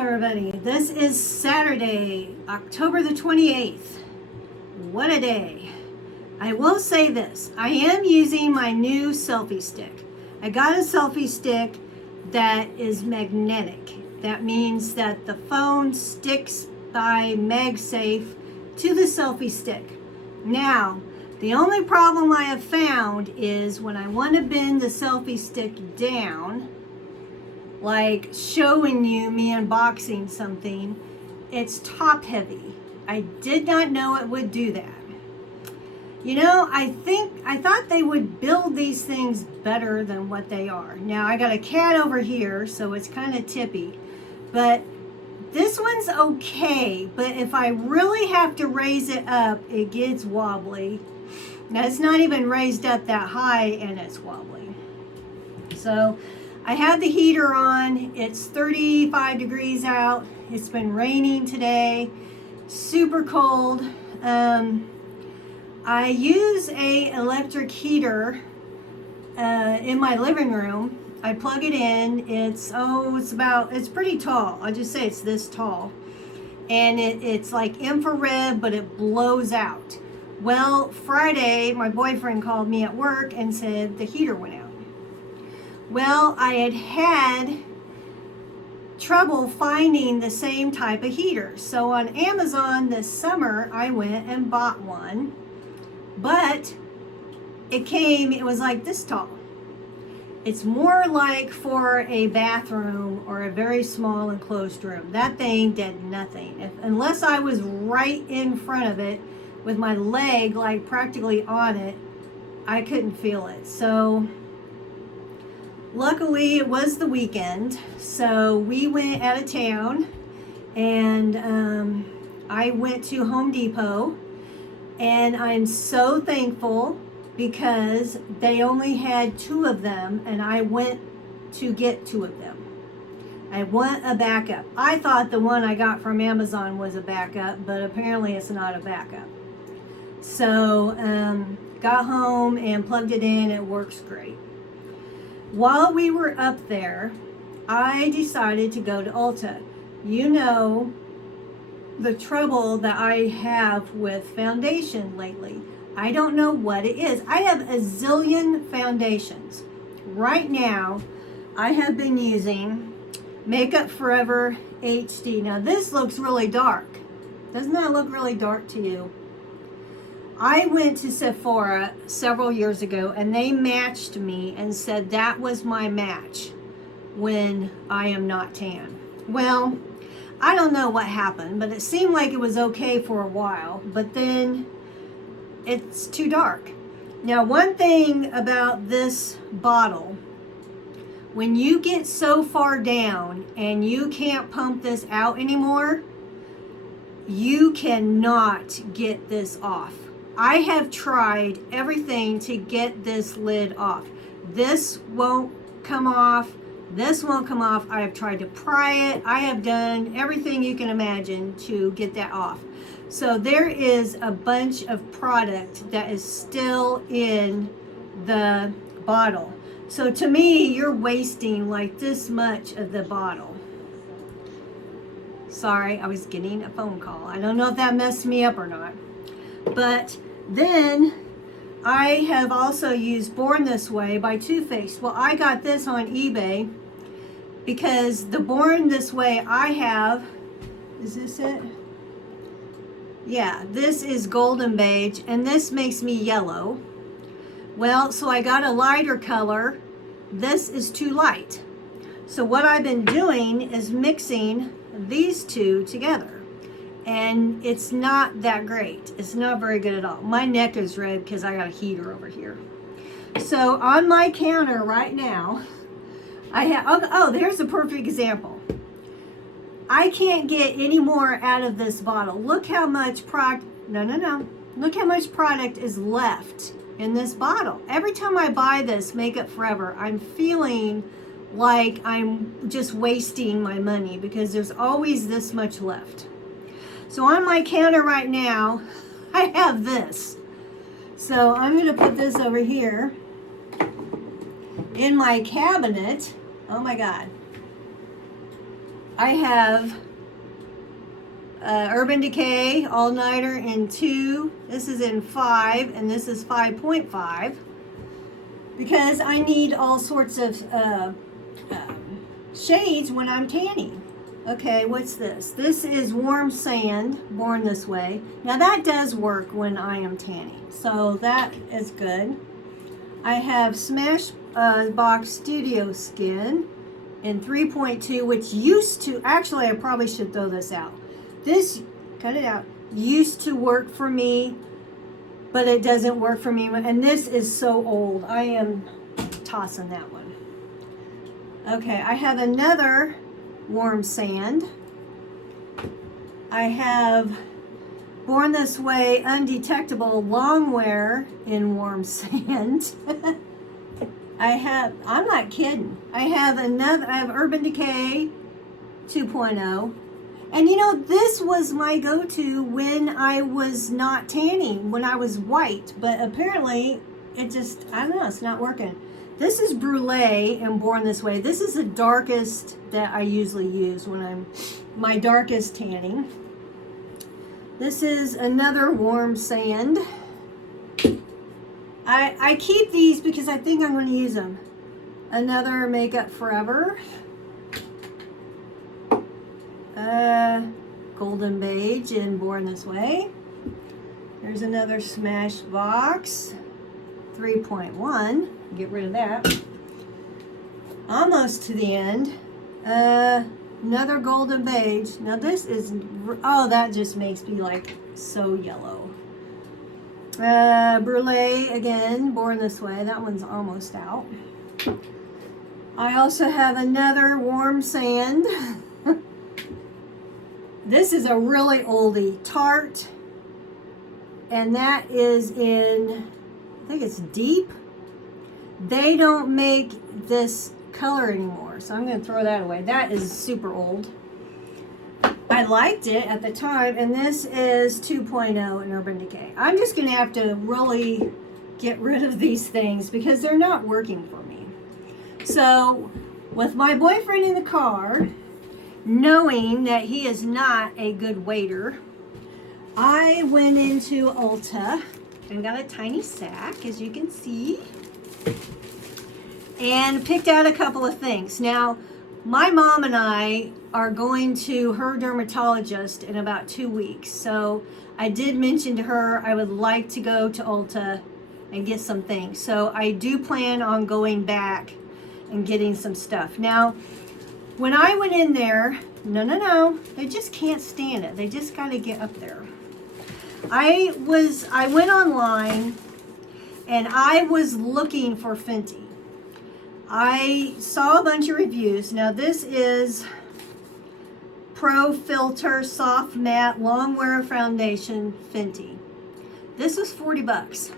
everybody. This is Saturday, October the 28th. What a day. I will say this. I am using my new selfie stick. I got a selfie stick that is magnetic. That means that the phone sticks by MagSafe to the selfie stick. Now, the only problem I have found is when I want to bend the selfie stick down, like showing you me unboxing something, it's top heavy. I did not know it would do that. You know, I thought they would build these things better than what they are. Now I got a cat over here, so it's kind of tippy, but this one's okay. But if I really have to raise it up, it gets wobbly. Now it's not even raised up that high and it's wobbly. So I have the heater on. It's 35 degrees out. It's been raining today. Super cold. I use a electric heater in my living room. I plug it in. It's pretty tall. I'll just say it's this tall. And it's like infrared, but it blows out. Well, Friday, my boyfriend called me at work and said the heater went out. Well, I had trouble finding the same type of heater. So on Amazon this summer, I went and bought one. But it was like this tall. It's more like for a bathroom or a very small enclosed room. That thing did nothing. Unless I was right in front of it with my leg like practically on it, I couldn't feel it. So luckily, it was the weekend, so we went out of town, and I went to Home Depot, and I'm so thankful because they only had 2 of them, and I went to get 2 of them. I want a backup. I thought the one I got from Amazon was a backup, but apparently it's not a backup. So, got home and plugged it in. It works great. While we were up there, I decided to go to Ulta. You know the trouble that I have with foundation lately. I don't know what it is. I have a zillion foundations. Right now, I have been using Makeup Forever HD. Now this looks really dark. Doesn't that look really dark to you? I went to Sephora several years ago and they matched me and said that was my match when I am not tan. Well, I don't know what happened, but it seemed like it was okay for a while, but then it's too dark. Now, one thing about this bottle, when you get so far down and you can't pump this out anymore, you cannot get this off. I have tried everything to get this lid off. This won't come off. This won't come off. I have tried to pry it. I have done everything you can imagine to get that off. So there is a bunch of product that is still in the bottle. So to me, you're wasting like this much of the bottle. Sorry, I was getting a phone call. I don't know if that messed me up or not. But then I have also used Born This Way by Too Faced. Well, I got this on eBay because the Born This Way I have, is this it? Yeah, this is golden beige and this makes me yellow. Well, so I got a lighter color. This is too light. So what I've been doing is mixing these two together. And it's not that great. It's not very good at all. My neck is red because I got a heater over here. So on my counter right now, I have, oh, there's a perfect example. I can't get any more out of this bottle. Look how much product, no. Look how much product is left in this bottle. Every time I buy this Makeup Forever, I'm feeling like I'm just wasting my money because there's always this much left. So on my counter right now, I have this. So I'm going to put this over here in my cabinet. Oh my God. I have Urban Decay All Nighter in 2. This is in 5, and this is 5.5. Because I need all sorts of shades when I'm tanning. Okay, what's this? This is Warm Sand, Born This Way. Now that does work when I am tanning, so that is good. I have Smashbox Studio Skin in 3.2, which used to, actually I probably should throw this out. This, cut it out, used to work for me, but it doesn't work for me. And this is so old. I am tossing that one. Okay, I have another Warm Sand. I have Born This Way Undetectable Longwear in Warm Sand. I'm not kidding. I have Urban Decay 2.0. And you know, this was my go-to when I was not tanning, when I was white, but apparently it just, I don't know, it's not working. This is Brulee and Born This Way. This is the darkest that I usually use when I'm my darkest tanning. This is another Warm Sand. I keep these because I think I'm going to use them. Another Makeup Forever. Golden Beige in Born This Way. There's another Smashbox 3.1. Get rid of that. Almost to the end. Another Golden Beige. Now this is, oh, that just makes me like so yellow. Brulee again, Born This Way. That one's almost out. I also have another Warm Sand. This is a really oldie, Tarte, and that is in, I think it's Deep. They don't make this color anymore, so I'm going to throw that away. That is super old. I liked it at the time, and this is 2.0 in Urban Decay. I'm just going to have to really get rid of these things because they're not working for me. So, with my boyfriend in the car, knowing that he is not a good waiter, I went into Ulta and got a tiny sack, as you can see, and picked out a couple of things. Now, my mom and I are going to her dermatologist in about 2 weeks, so I did mention to her I would like to go to Ulta and get some things. So I do plan on going back and getting some stuff. Now, when I went in there, no, they just can't stand it. They just got to get up there. I went online and I was looking for Fenty. I saw a bunch of reviews. Now this is Pro Filter Soft Matte Longwear Foundation Fenty. This was 40 bucks.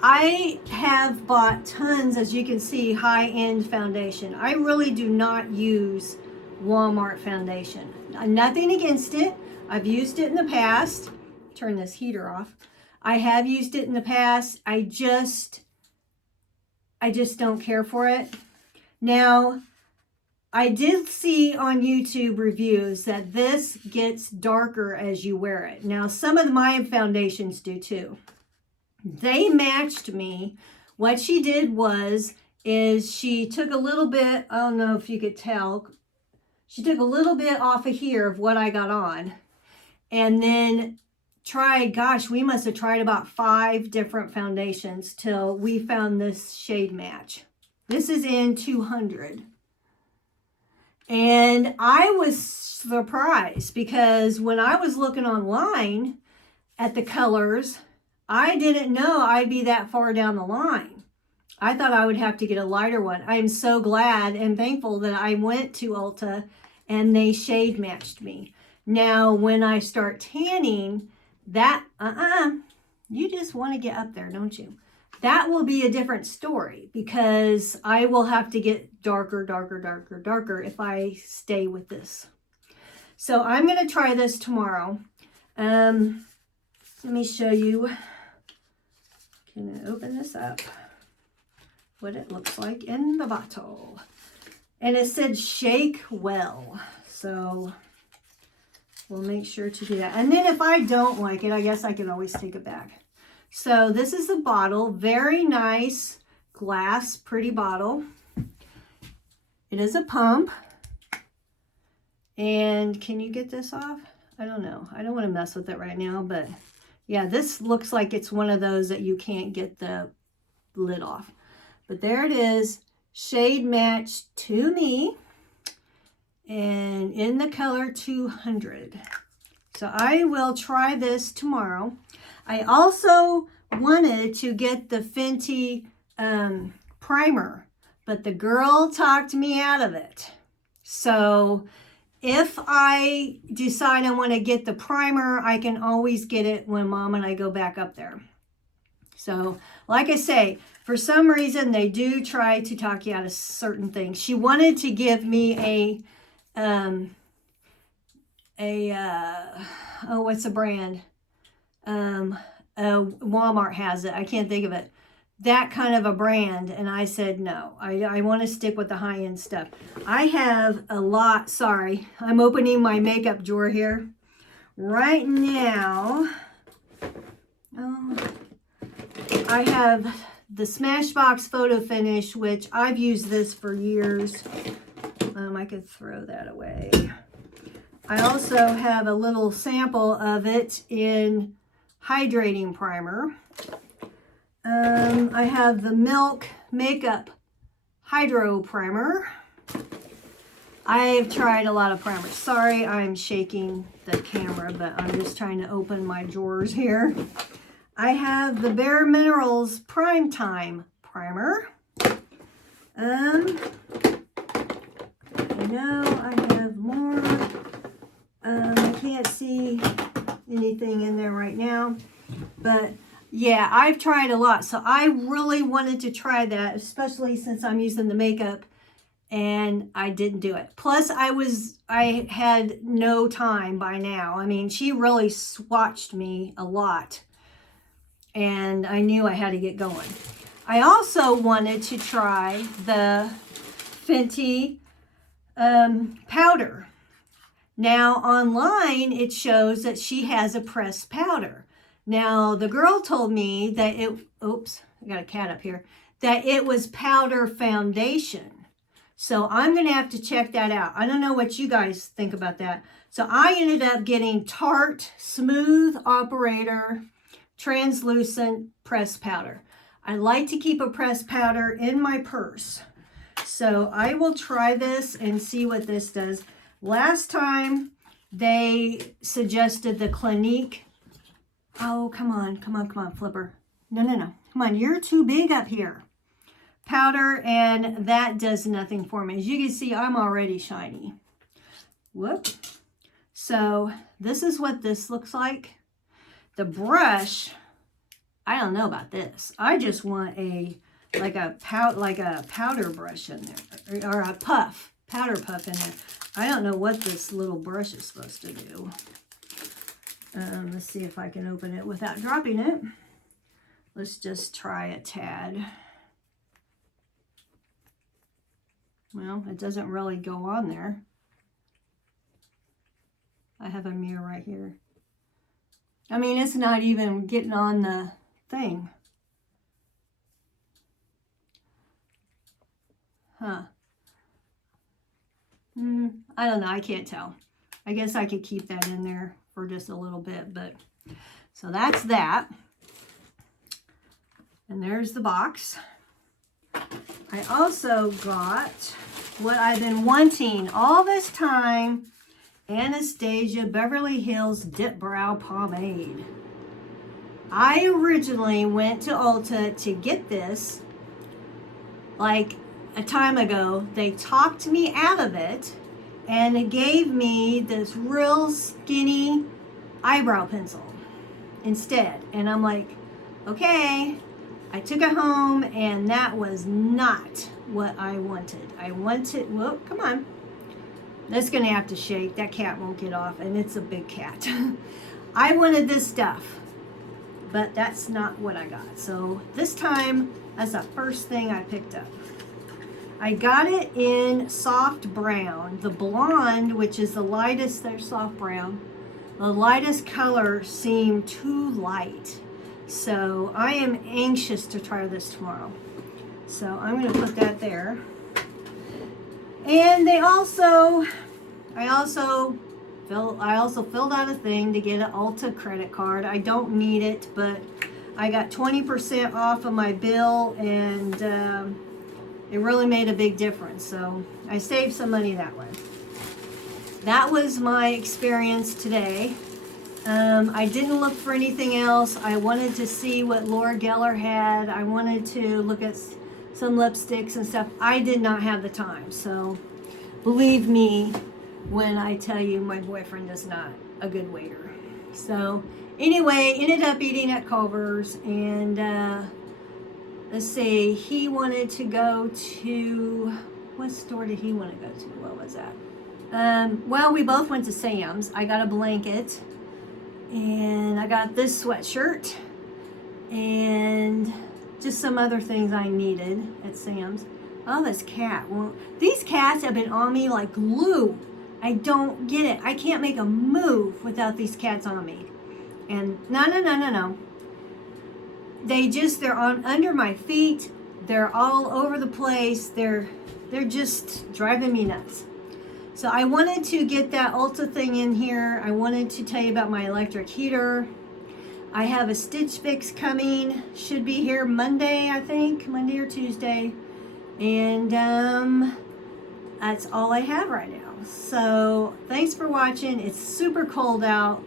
I have bought tons, as you can see, high-end foundation. I really do not use Walmart foundation. Nothing against it. I've used it in the past. Turn this heater off. I have used it in the past. I just don't care for it. Now, I did see on YouTube reviews that this gets darker as you wear it. Now, some of my foundations do too. They matched me. What she did is she took a little bit, I don't know if you could tell, she took a little bit off of here of what I got on, and then tried, gosh, we must have tried about 5 different foundations till we found this shade match. This is in 200. And I was surprised because when I was looking online at the colors, I didn't know I'd be that far down the line. I thought I would have to get a lighter one. I am so glad and thankful that I went to Ulta and they shade matched me. Now, when I start tanning, that, you just want to get up there, don't you? That will be a different story because I will have to get darker if I stay with this. So I'm going to try this tomorrow. Let me show you. Can I open this up? What it looks like in the bottle. And it said shake well. So we'll make sure to do that. And then if I don't like it, I guess I can always take it back. So this is the bottle. Very nice glass, pretty bottle. It is a pump. And can you get this off? I don't know. I don't want to mess with it right now, but yeah, this looks like it's one of those that you can't get the lid off. But there it is, shade matched to me, and in the color 200. So I will try this tomorrow. I also wanted to get the Fenty primer, but the girl talked me out of it. So if I decide I want to get the primer, I can always get it when Mom and I go back up there. So, like I say, for some reason, they do try to talk you out of certain things. She wanted to give me what's the brand? Walmart has it. I can't think of it. That kind of a brand. And I said, no, I want to stick with the high-end stuff. I have a lot. Sorry. I'm opening my makeup drawer here. Right now, I have the Smashbox Photo Finish, which I've used this for years. I could throw that away. I also have a little sample of it in Hydrating Primer. I have the Milk Makeup Hydro Primer. I've tried a lot of primers. Sorry, I'm shaking the camera, but I'm just trying to open my drawers here. I have the Bare Minerals Prime Time Primer. I know I have more. I can't see anything in there right now, but yeah, I've tried a lot. So I really wanted to try that, especially since I'm using the makeup, and I didn't do it. Plus I had no time by now. I mean, she really swatched me a lot, and I knew I had to get going. I also wanted to try the Fenty powder. Now online it shows that she has a pressed powder. Now the girl told me that oops, I got a cat up here, that it was powder foundation. So I'm gonna have to check that out. I don't know what you guys think about that. So I ended up getting Tarte Smooth Operator Translucent Pressed Powder. I like to keep a pressed powder in my purse. So I will try this and see what this does. Last time they suggested the Clinique. Oh, come on, Flipper. No. Come on, you're too big up here. Powder, and that does nothing for me. As you can see, I'm already shiny. Whoop. So this is what this looks like. The brush, I don't know about this. I just want like a powder brush in there, or a powder puff in there. I don't know what this little brush is supposed to do. Let's see if I can open it without dropping it. Let's just try a tad. Well, it doesn't really go on there. I have a mirror right here. I mean, it's not even getting on the thing. Huh. I don't know. I can't tell. I guess I could keep that in there for just a little bit, but so that's that. And there's the box. I also got what I've been wanting all this time, Anastasia Beverly Hills Dip Brow Pomade. I originally went to Ulta to get this like a time ago. They talked me out of it, and it gave me this real skinny eyebrow pencil instead. And I'm like, okay. I took it home, and that was not what I wanted. I wanted, whoa, come on. That's gonna have to shake. That cat won't get off, and it's a big cat. I wanted this stuff, but that's not what I got. So this time, that's the first thing I picked up. I got it in soft brown. The blonde, which is the lightest, there's soft brown, the lightest color seemed too light. So I am anxious to try this tomorrow. So I'm going to put that there. And I also filled out a thing to get an Ulta credit card. I don't need it, but I got 20% off of my bill, and it really made a big difference. So I saved some money that way. That was my experience today. I didn't look for anything else. I wanted to see what Laura Geller had. I wanted to look at some lipsticks and stuff. I did not have the time. So believe me when I tell you my boyfriend is not a good waiter. So anyway, ended up eating at Culver's, and let's see, he wanted to go to, what store did he want to go to? What was that? Well, we both went to Sam's. I got a blanket, and I got this sweatshirt, and just some other things I needed at Sam's. Oh, this cat. Well, these cats have been on me like glue. I don't get it. I can't make a move without these cats on me. And no. They're on under my feet. They're all over the place. They're just driving me nuts. So I wanted to get that Ulta thing in here. I wanted to tell you about my electric heater. I have a Stitch Fix coming. Should be here Monday, I think. Monday or Tuesday. And that's all I have right now. So thanks for watching. It's super cold out.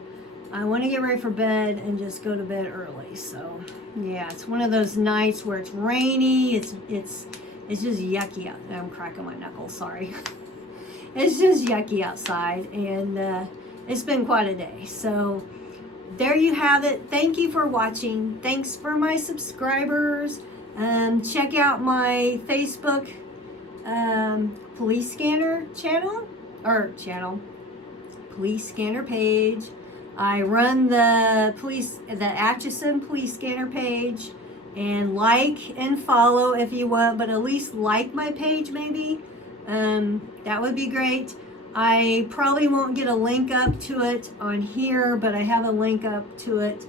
I want to get ready for bed and just go to bed early. So yeah, it's one of those nights where it's rainy. It's just yucky out. I'm cracking my knuckles, sorry. It's just yucky outside, and it's been quite a day. So there you have it. Thank you for watching. Thanks for my subscribers. Check out my Facebook police scanner police scanner page. I run the Atchison police scanner page, and like and follow if you want, but at least like my page maybe. That would be great. I probably won't get a link up to it on here, but I have a link up to it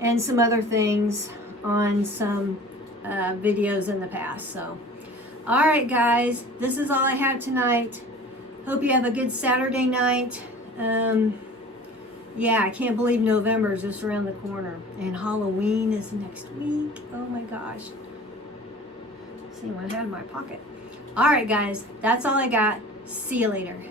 and some other things on some videos in the past. So all right, guys, this is all I have tonight. Hope you have a good Saturday night. Yeah, I can't believe November is just around the corner, and Halloween is next week. Oh my gosh. See what I had in my pocket. All right, guys, that's all I got. See you later.